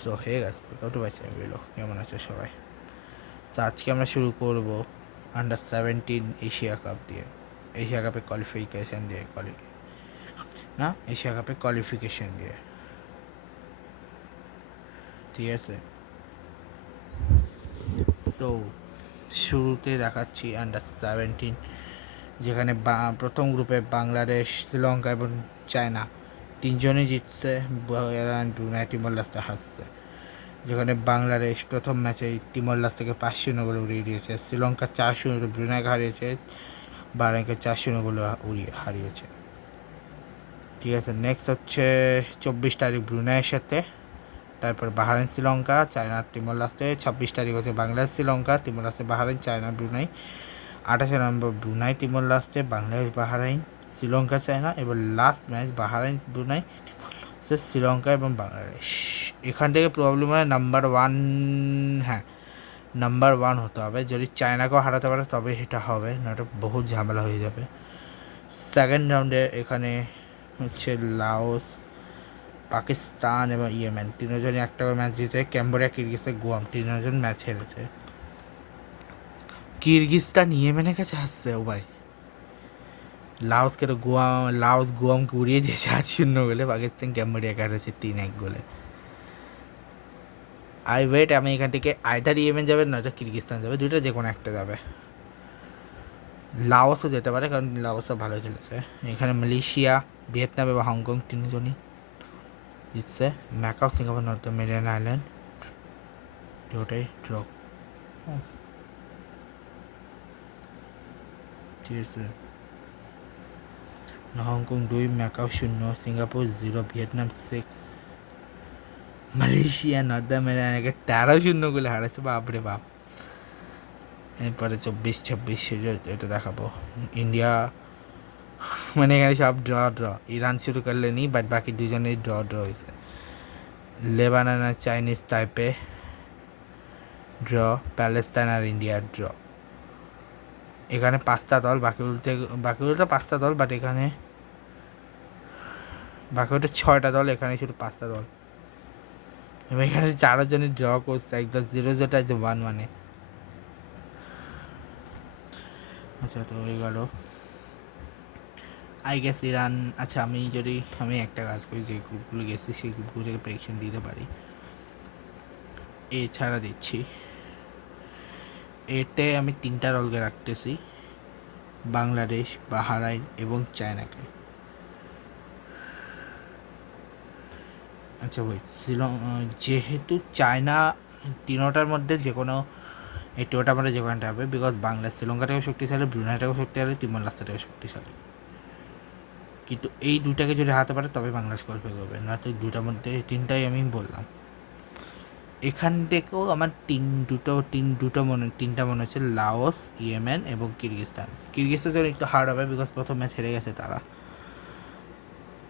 So hey guys, welcome to my channel. কেমন আছে সবাই? সো আজকে আমরা শুরু করব আন্ডার 17 এশিয়া কাপ দিয়ে। এশিয়া কাপের কোয়ালিফিকেশন দিয়ে এশিয়া কাপের কোয়ালিফিকেশন দিয়ে, ঠিক আছে? সো শুরুতে দেখাচ্ছি আন্ডার 17, যেখানে প্রথম গ্রুপে বাংলাদেশ, শ্রীলঙ্কা এবং চায়না তিনজনই জিতছে, ব্রুনাই টিমোর লাস্টে হারছে। যেখানে বাংলাদেশ প্রথম ম্যাচে তিমোর লাস্টে 5-0 গোলে উড়িয়ে দিয়েছে, শ্রীলঙ্কা 4-0 ব্রুনাইকে হারিয়েছে, বাহরাইনকে 4-0 গোলে হারিয়েছে, ঠিক আছে। নেক্সট হচ্ছে 24 তারিখ ব্রুনাইয়ের সাথে, তারপর বাহরাইন শ্রীলঙ্কা, চায়না তিমোর লাস্টে। 26 তারিখ হচ্ছে বাংলাদেশ শ্রীলঙ্কা, তিমোর লাস্টে Bahrain, China Brunei. 28 November Brunei Timor লাস্টে, বাংলাদেশ বাহরাইন, শ্রীলঙ্কা চায়না। এবার last match Bahrain Brunei, Sri Lanka এবং বাংলাদেশ। এখান থেকে প্রবলেম হয় নাম্বার ওয়ান হতে হবে। যদি চায়নাকেও হারাতে পারে তবে এটা হবে, নয়তো বহুত ঝামেলা হয়ে যাবে। সেকেন্ড রাউন্ডে এখানে হচ্ছে লাওস, পাকিস্তান এবং ইয়েমেন তিনজনই একটা ম্যাচ জিতে। ক্যাম্বোডিয়া, কিরগিজস্তান, গুয়াম তিনজন ম্যাচ হেরেছে। কিরগিজস্তান ইয়েমেনের কাছে আসছে ও ভাই। লাওসকে তো গুয়ামকে উড়িয়ে দিয়েছে 8-0 গোলে। পাকিস্তান ক্যাম্বোডিয়াকে হারেছে 3-1 গোলে। আমি এখান থেকে আইদার ইয়েমেন যাবে, নয়তো কিরগিজস্তান যাবে, দুইটা যে কোনো একটা যাবে। লাওসও যেতে পারে, কারণ লাওসও ভালো খেলেছে। এখানে মালয়েশিয়া, ভিয়েতনাম এবং হংকং তিনজনই জিতছে। Macau, Singapore, North Marian Island দুটোই ড্র, ঠিক আছে। Hong Kong 2, Macau 0, Singapore 0, Vietnam 6, Malaysia North মেরিয়ানকে 13-0 গোলে হারাচ্ছে, বাপরে বাপ। এরপরে 24-26 এটা দেখাবো। ইন্ডিয়া, মানে এখানে সব ড্র। ইরান শুরু করলে নি, বাট বাকি দুজনেই ড্র হয়েছে। লেবানন আর চাইনিজ তাইপে ড্র, প্যালেস্তাইন আর ইন্ডিয়া ড্র। এখানে 5টা দল, বাকিগুলোতে 5টা দল, বাট এখানে বাকিগুলো 6টা দল, এখানে শুধু 5টা দল। এবং এখানে 4জনই ড্র করছে, একদম 0-0 আছে 1 মানে। আচ্ছা, তো হয়ে গেল আই গেস ইরান। আচ্ছা, আমি একটা কাজ করি, যে গ্রুপগুলো গেছি সেই গ্রুপগুলো থেকে প্রেডিকশন দিতে পারি। এছাড়া দিচ্ছি, এতে আমি 3টা দলকে রাখতেছি, বাংলাদেশ, বাহরাইন এবং চায়নাকে। আচ্ছা ভাই, যেহেতু চায়না তিনোটার মধ্যে যে কোনো ওটার মধ্যে যে কোনোটা হবে, বিকজ বাংলাদেশ শ্রীলঙ্কাটাও শক্তিশালী, ব্রুনাইটাও শক্তিশালী, তিমোর লাস্টেটাও শক্তিশালী। কিন্তু এই দুটাকে যদি হারাতে পারে তবে বাংলাদেশ কোয়ালিফাই করবে, না তো দুটার মধ্যে তিনটাই আমি বললাম। এখান থেকেও আমার তিনটা মনে হচ্ছে, লাওস, ইয়েমেন এবং কিরগিজস্তান। কিরগিজস্তান জন্য একটু হার্ড হবে, বিকজ প্রথম ম্যাচ হেরে গেছে তারা।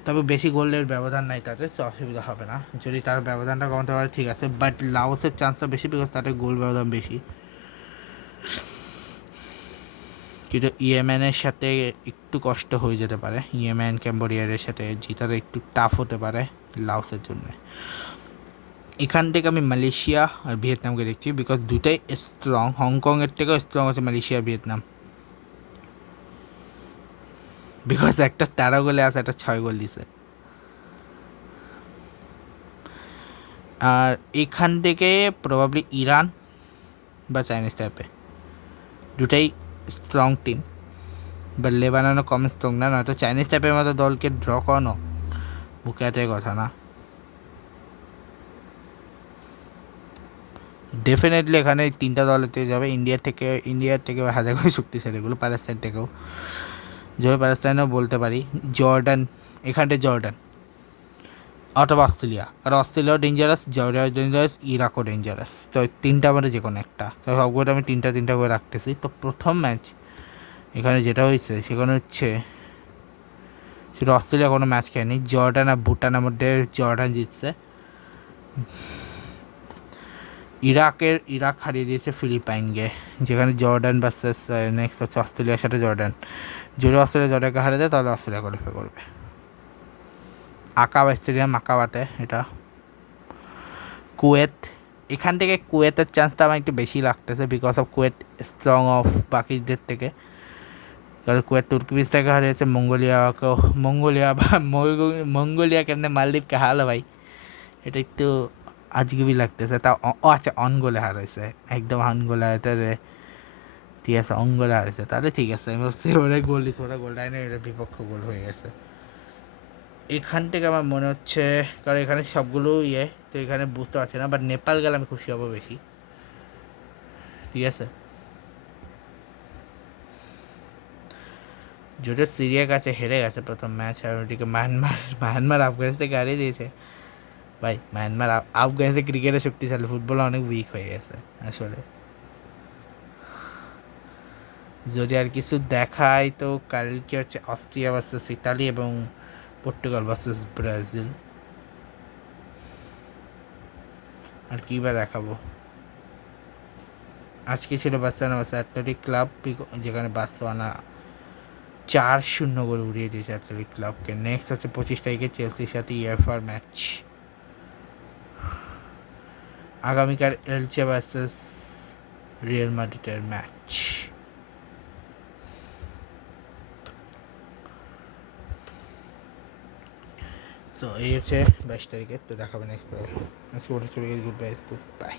তবে বেশি গোলের ব্যবধান নাই তাদের, অসুবিধা হবে না। যদি তার ব্যবধানটা কমাতে পারে ঠিক আছে, বাট লাওসের চান্সটা বেশি, বিকজ তাদের গোল ব্যবধান বেশি। কিন্তু ইয়েমেনের সাথে একটু কষ্ট হয়ে যেতে পারে, ইয়েমেন ক্যাম্বোডিয়ার সাথে জিতাটা একটু টাফ হতে পারে লাওসের জন্য। এখান থেকে আমি মালয়েশিয়া আর ভিয়েতনামকে দেখছি, বিকজ দুটাই স্ট্রং। হংকংয়ের থেকেও স্ট্রং আছে মালয়েশিয়া, ভিয়েতনাম, বিকজ একটা 13 গোলে আছে, একটা 6 গোল দিছে। আর এখান থেকে প্রবাবলি ইরান বা চাইনিজ টাইপে, দুটাই স্ট্রং টিম, বা লেবাননও কম স্ট্রং না, নয়তো চাইনিজ টাইপের মতো দলকে ড্র করানো মুখে হাতে কথা না। ডেফিনেটলি এখানে 3টা দলেতে যাবে। ইন্ডিয়ার থেকে হাজার করে শক্তিশালী, এগুলো প্যালেস্তাইন থেকেও যাবে, প্যালেস্তাইনও বলতে পারি। জর্ডান, এখানটা জর্ডান অথবা অস্ট্রেলিয়া, আর অস্ট্রেলিয়াও ডেঞ্জারাস, জর্ডান ডেঞ্জারাস, ইরাকও ডেঞ্জারাস। তো 3টা মধ্যে যে কোনো একটা, তো সবগুলো আমি 3টা করে রাখতেছি। তো প্রথম ম্যাচ এখানে যেটা হয়েছে সেখানে হচ্ছে শুধু অস্ট্রেলিয়া কোনো ম্যাচ খেয়নি, জর্ডান আর ভুটানের মধ্যে জর্ডান জিতছে। ইরাক হারিয়ে দিয়েছে ফিলিপাইনকে, যেখানে জর্ডান ভার্সেস নেক্সট হচ্ছে অস্ট্রেলিয়ার সাথে জর্ডান। যদি অস্ট্রেলিয়া জর্ডানকে হারিয়ে দেয় তাহলে অস্ট্রেলিয়া কোয়ালিফাই করবে। আকাবা স্টেডিয়াম, আকাবাতে এটা। কুয়েত, এখান থেকে কুয়েতের চান্সটা আমার একটু বেশি লাগতেছে, because of Kuwait strong of বাকিদের থেকে। কারণ কুয়েত তুর্কমেনিস্তানকে হারিয়েছে, মঙ্গোলিয়াকেও, মঙ্গোলিয়া বা মঙ্গোলিয়া কেমনে মালদ্বীপকে হারালো ভাই, এটা একটু আজগুবি লাগতেছে। তা আচ্ছা অনগোলে হারাইছে, একদম অনগোলে হারাইতে, ঠিক আছে অঙ্গলে হারাইছে, তাহলে ঠিক আছে। আমি ভাবছি ওরা গোল দিচ্ছে, ওরা গোল দেয় না, এটা বিপক্ষ গোল হয়ে গেছে। এখান থেকে আমার মনে হচ্ছে, কারণ এখানে সবগুলো ইয়ে, তো এখানে বুঝতে পারছি না, বাট নেপাল গেলে আমি খুশি হবো বেশি, ঠিক আছে। যদিও সিরিয়ার কাছে হেরে গেছে প্রথম ম্যাচ, আর ওদিকে মায়ানমার আফগানিস্তানকে হারিয়ে দিয়েছে ভাই। মায়ানমার আফগানিস্তান ক্রিকেটে শক্তিশালী, ফুটবলে অনেক উইক হয়ে গেছে আসলে। যদি আর কিছু দেখায় তো কালকে হচ্ছে অস্ট্রিয়া ভার্সেস ইতালি এবং পর্তুগাল ভার্সেস ব্রাজিল। আর কী বা দেখাবো, আজকে ছিল বার্সেলোনা ভার্সেস অ্যাথলেটিক ক্লাব, যেখানে বার্সেলোনা 4-0 করে উড়িয়ে দিয়েছে অ্যাথলেটিক ক্লাবকে। নেক্সট হচ্ছে 25 তারিখে চেলসির সাথে ইউএফার ম্যাচ। আগামীকাল এলচে ভার্সেস রিয়াল মাদ্রিদের ম্যাচ। সো এই হচ্ছে 22 তারিখে, তো দেখাবে next. Good bye, good bye.